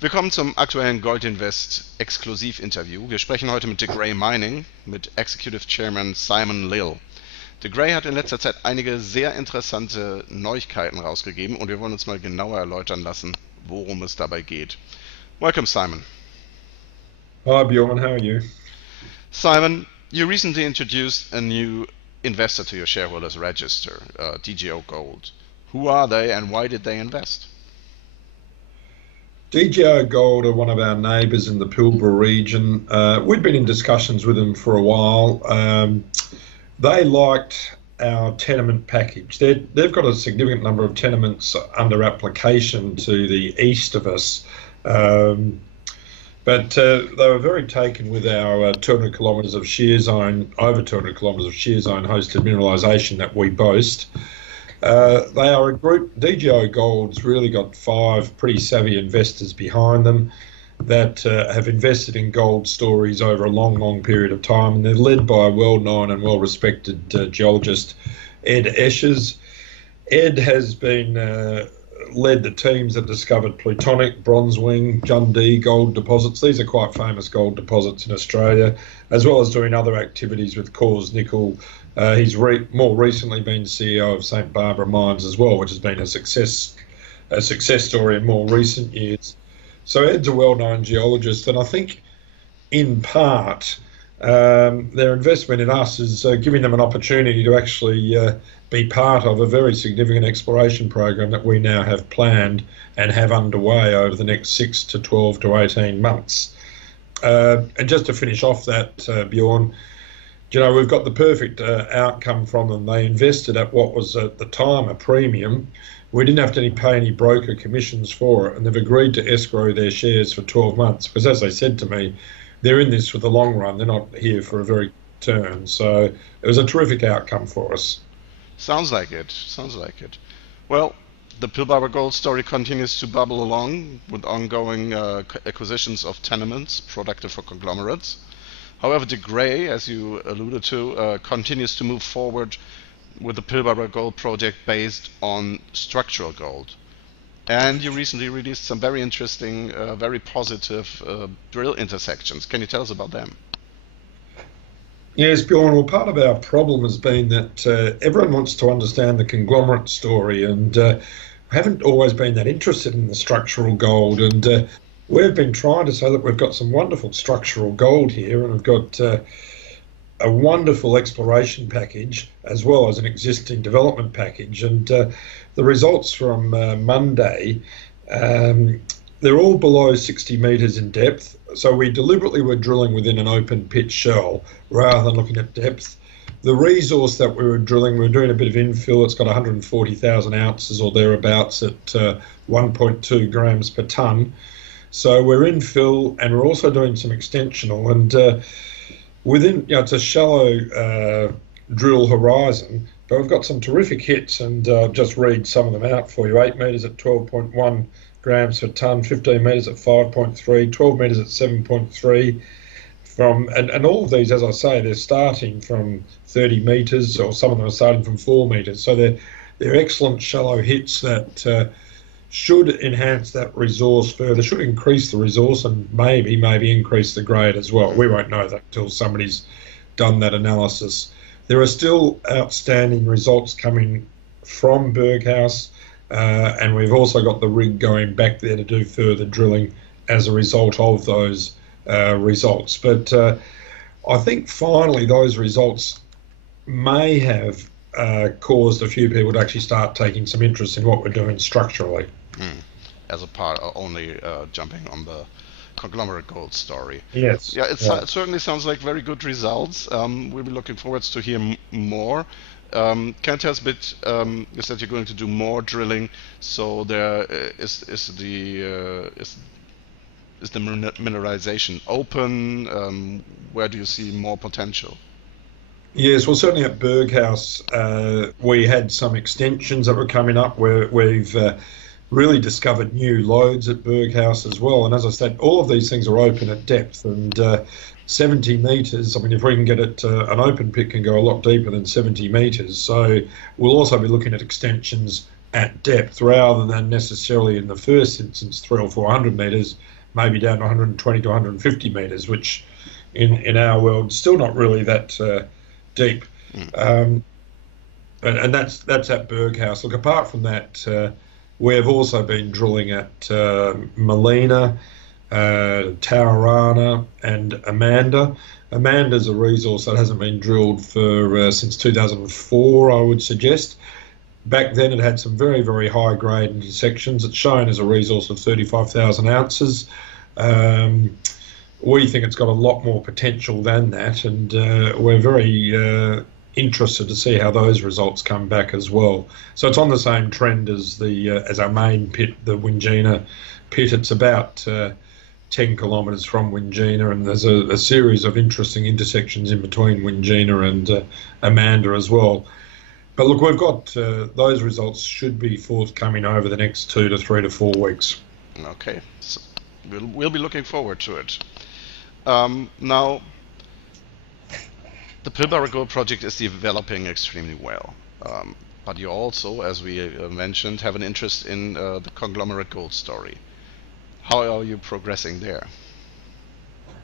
Willkommen zum aktuellen Gold Invest Exklusiv-Interview. Wir sprechen heute mit De Grey Mining, mit Executive Chairman Simon Lill. De Grey hat in letzter Zeit einige sehr interessante Neuigkeiten rausgegeben und wir wollen uns mal genauer erläutern lassen, worum es dabei geht. Welcome, Simon. Hi Bjorn, how are you? Simon, you recently introduced a new investor to your shareholders register, DGO Gold. Who are they and why did they invest? DGO Gold are one of our neighbours in the Pilbara region. We'd been in discussions with them for a while. They liked our tenement package. They've got a significant number of tenements under application to the east of us. But they were very taken with our 200 kilometres of shear zone, over 200 kilometres of shear zone hosted mineralisation that we boast. They are a group. DGO Gold's really got 5 pretty savvy investors behind them that have invested in gold stories over a long period of time, and they're led by a well-known and well-respected geologist, Ed Eschers. Ed has been led the teams that discovered Plutonic, Bronzewing, Jundee gold deposits. These are quite famous gold deposits in Australia, as well as doing other activities with Coors Nickel. He's more recently been CEO of St Barbara Mines as well, which has been a success story in more recent years. So Ed's a well-known geologist, and I think in part their investment in us is giving them an opportunity to actually be part of a very significant exploration program that we now have planned and have underway over the next 6 to 12 to 18 months. And just to finish off that, Bjorn, we've got the perfect outcome from them. They invested at what was at the time a premium. We didn't have to pay any broker commissions for it, and they've agreed to escrow their shares for 12 months because, as they said to me, they're in this for the long run. They're not here for a very turn. So it was a terrific outcome for us. Sounds like it. Sounds like it. Well, the Pilbara gold story continues to bubble along with ongoing acquisitions of tenements productive for conglomerates. However, De Grey, as you alluded to, continues to move forward with the Pilbara gold project based on structural gold. And you recently released some very interesting, very positive drill intersections. Can you tell us about them? Yes, Bjorn, well, part of our problem has been that everyone wants to understand the conglomerate story and haven't always been that interested in the structural gold. And we've been trying to say that we've got some wonderful structural gold here, and we've got a wonderful exploration package as well as an existing development package. And the results from Monday, they're all below 60 metres in depth. So we deliberately were drilling within an open pit shell rather than looking at depth. The resource that we were drilling, we were doing a bit of infill. It's got 140,000 ounces or thereabouts at 1.2 grams per tonne. So we're infill, and we're also doing some extensional. And within, it's a shallow drill horizon, but we've got some terrific hits, and I'll just read some of them out for you. 8 metres at 12.1 grams per tonne, 15 metres at 5.3, 12 metres at 7.3. And all of these, as I say, they're starting from 30 metres, or some of them are starting from 4 metres. So they're excellent shallow hits that should enhance that resource further, should increase the resource, and maybe increase the grade as well. We won't know that until somebody's done that analysis. There are still outstanding results coming from Berghaus, and we've also got the rig going back there to do further drilling as a result of those results. But I think finally those results may have caused a few people to actually start taking some interest in what we're doing structurally. As a part of only jumping on the conglomerate gold story. Yes. Yeah, it certainly sounds like very good results. We'll be looking forward to hear more. Can you tell us a bit? You said you're going to do more drilling, so there is the mineralization open? Where do you see more potential? Yes, well, certainly at Berghaus, we had some extensions that were coming up where we've really discovered new lodes at Berghaus as well. And as I said, all of these things are open at depth, and 70 metres, I mean, if we can get it, an open pit can go a lot deeper than 70 metres. So we'll also be looking at extensions at depth rather than necessarily in the first instance 300 or 400 metres, maybe down to 120 to 150 metres, which in our world still not really that deep. And that's at Berghouse. Look, apart from that, we've also been drilling at Molina, Taurana and Amanda. Amanda's a resource that hasn't been drilled for since 2004, I would suggest. Back then it had some very, very high grade intersections. It's shown as a resource of 35,000 ounces. We think it's got a lot more potential than that, and we're very interested to see how those results come back as well. So it's on the same trend as as our main pit, the Wingina pit. It's about 10 kilometres from Wingina, and there's a series of interesting intersections in between Wingina and Amanda as well. But look, we've got those results should be forthcoming over the next 2 to 3 to 4 weeks. Okay, so we'll be looking forward to it. Now, the Pilbara Gold Project is developing extremely well, but you also, as we mentioned, have an interest in the conglomerate gold story. How are you progressing there?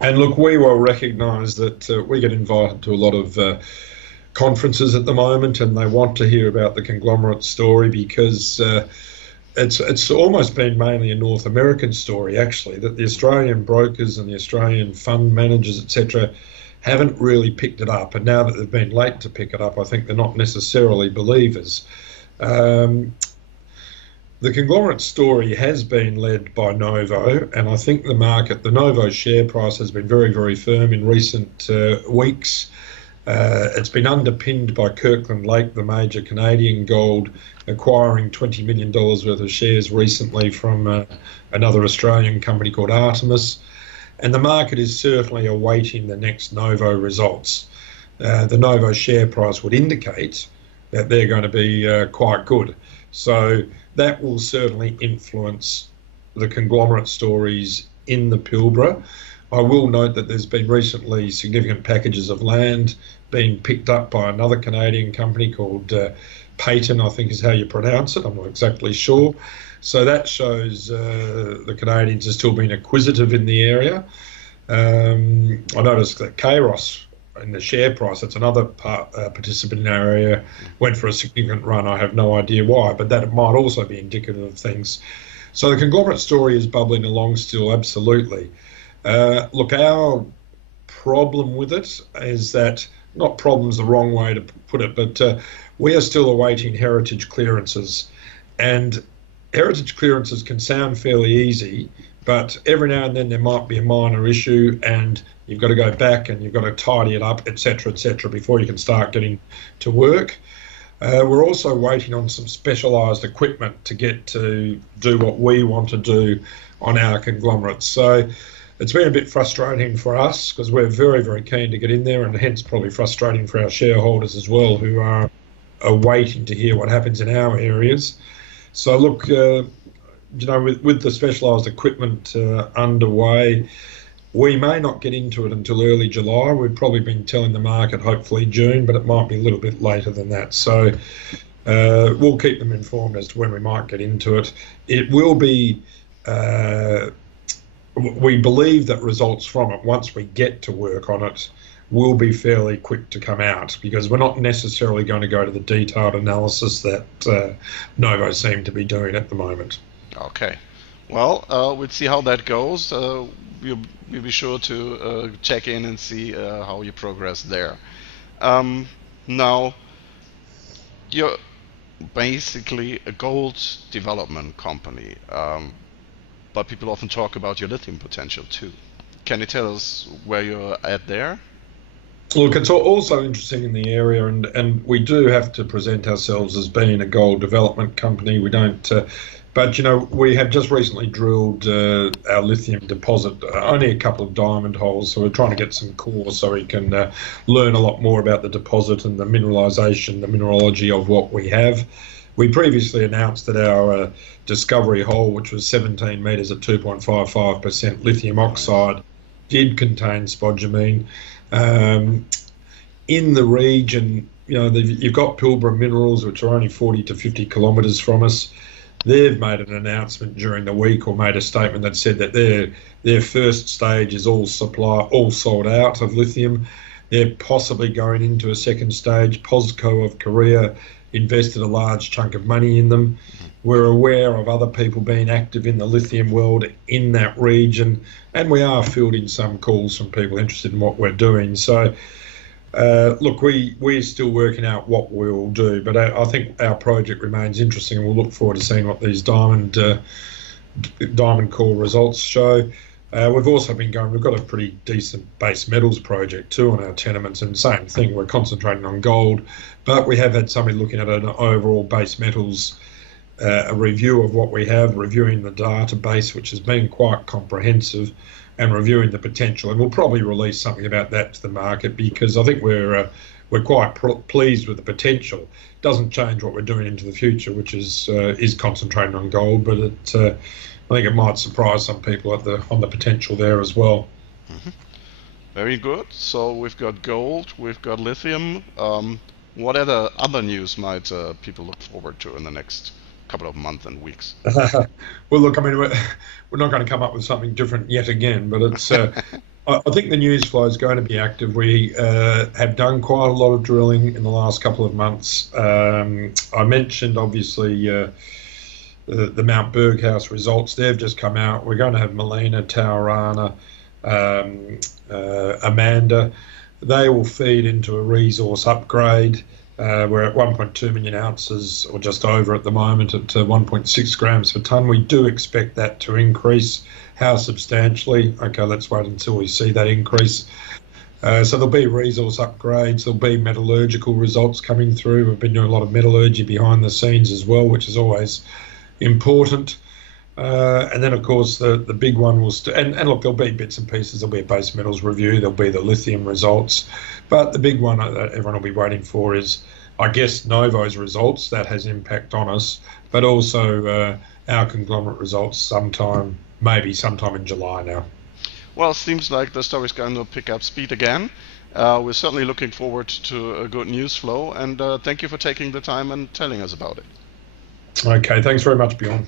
And look, we will recognise that we get invited to a lot of conferences at the moment, and they want to hear about the conglomerate story because it's almost been mainly a North American story, actually, that the Australian brokers and the Australian fund managers, etc., haven't really picked it up. And now that they've been late to pick it up, I think they're not necessarily believers. The conglomerate story has been led by Novo, and I think the Novo share price has been very, very firm in recent weeks. It's been underpinned by Kirkland Lake, the major Canadian gold, acquiring $20 million worth of shares recently from another Australian company called Artemis. And the market is certainly awaiting the next Novo results. The Novo share price would indicate that they're going to be quite good. So that will certainly influence the conglomerate stories in the Pilbara. I will note that there's been recently significant packages of land being picked up by another Canadian company called Payton, I think is how you pronounce it. I'm not exactly sure. So that shows the Canadians are still being acquisitive in the area. I noticed that Kairos in the share price, that's another participant in our area, went for a significant run. I have no idea why, but that might also be indicative of things. So the conglomerate story is bubbling along still, absolutely. Look, our problem with it is that, not problem's the wrong way to put it, but we are still awaiting heritage clearances. And heritage clearances can sound fairly easy, but every now and then there might be a minor issue and you've got to go back and you've got to tidy it up, etc., before you can start getting to work. We're also waiting on some specialised equipment to get to do what we want to do on our conglomerates. So it's been a bit frustrating for us because we're very, very keen to get in there, and hence probably frustrating for our shareholders as well, who are waiting to hear what happens in our areas. So look, with the specialised equipment underway, we may not get into it until early July. We've probably been telling the market hopefully June, but it might be a little bit later than that. So we'll keep them informed as to when we might get into it. It will be, we believe that results from it, once we get to work on it, will be fairly quick to come out, because we're not necessarily going to go to the detailed analysis that Novo seem to be doing at the moment. Okay. Well, we'll see how that goes. We'll be sure to check in and see how you progress there. Now, you're basically a gold development company, but people often talk about your lithium potential too. Can you tell us where you're at there? Look, it's also interesting in the area, and we do have to present ourselves as being a gold development company. We don't, but we have just recently drilled our lithium deposit, only a couple of diamond holes, so we're trying to get some core so we can learn a lot more about the deposit and the mineralisation, the mineralogy of what we have. We previously announced that our discovery hole, which was 17 metres at 2.55% lithium oxide, did contain spodumene. In the region, you've got Pilbara Minerals, which are only 40 to 50 kilometres from us. They've made an announcement during the week, or made a statement that said that their first stage is all sold out of lithium. They're possibly going into a second stage. POSCO of Korea invested a large chunk of money in them. We're aware of other people being active in the lithium world in that region, and we are fielding some calls from people interested in what we're doing. So, look, we're still working out what we'll do, but I think our project remains interesting, and we'll look forward to seeing what these diamond core results show. We've also we've got a pretty decent base metals project too on our tenements, and same thing, we're concentrating on gold, but we have had somebody looking at an overall base metals a review of what we have, reviewing the database, which has been quite comprehensive, and reviewing the potential. And we'll probably release something about that to the market, because I think we're quite pleased with the potential. It doesn't change what we're doing into the future, which is concentrating on gold, but I think it might surprise some people on the potential there as well. Mm-hmm. Very good. So we've got gold, we've got lithium. What other news might people look forward to in the next couple of months and weeks? Well, look, I mean, we're not going to come up with something different yet again, but it's. I think the news flow is going to be active. We have done quite a lot of drilling in the last couple of months. I mentioned, obviously, the Mount Berghouse results. They've just come out. We're going to have Melina, Taurana, Amanda. They will feed into a resource upgrade. We're at 1.2 million ounces, or just over at the moment, at 1.6 grams per tonne. We do expect that to increase. How substantially? Okay, let's wait until we see that increase. So there'll be resource upgrades, there'll be metallurgical results coming through. We've been doing a lot of metallurgy behind the scenes as well, which is always important. And then, of course, the big one will and look, there'll be bits and pieces. There'll be a base metals review, there'll be the lithium results, but the big one that everyone will be waiting for is, I guess, Novo's results. That has impact on us, but also our conglomerate results maybe sometime in July now. Well, it seems like the story's going to pick up speed again. We're certainly looking forward to a good news flow, and thank you for taking the time and telling us about it. Okay, thanks very much, Bjorn.